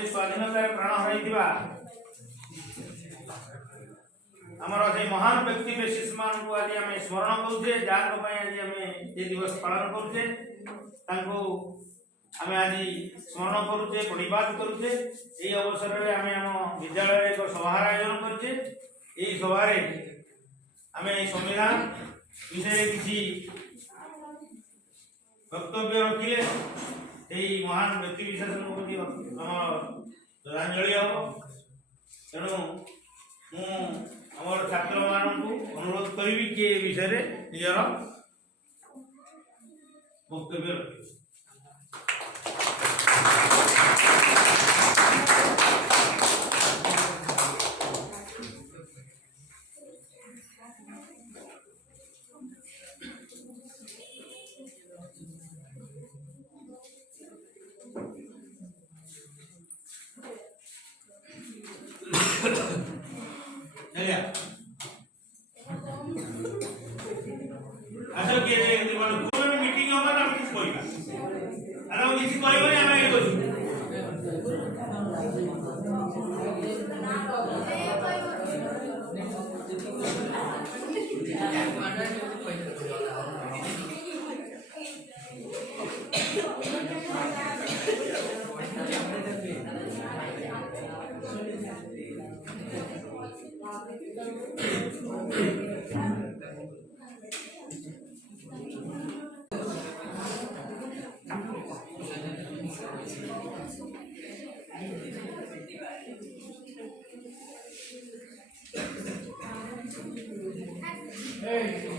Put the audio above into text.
जे स्वाधीनता प्राण हरैथिबा आमर से महान व्यक्ति विशेष मान को आज आम स्मरण करुचे जहाँ आज आम ये दिवस पालन करुचे आम आज स्मरण करुचे प्रणिपात करुचे यही अवसर में आम आम विद्यालय एक सभा आयोजन करुचे यही सभा आम संविधान विषय किसी वक्तव्य रखिले यही महान व्यक्ति विशेष प्रति श्रद्धांजलि हम तेणु मुझ छात्र मानू अनुरोध करी कि विषय निजर वक्तव्य रखिए। अच्छा के मीटिंग होगा ना किसी कोई अरे किसी कोई नहीं हमें ये कुछ Hey,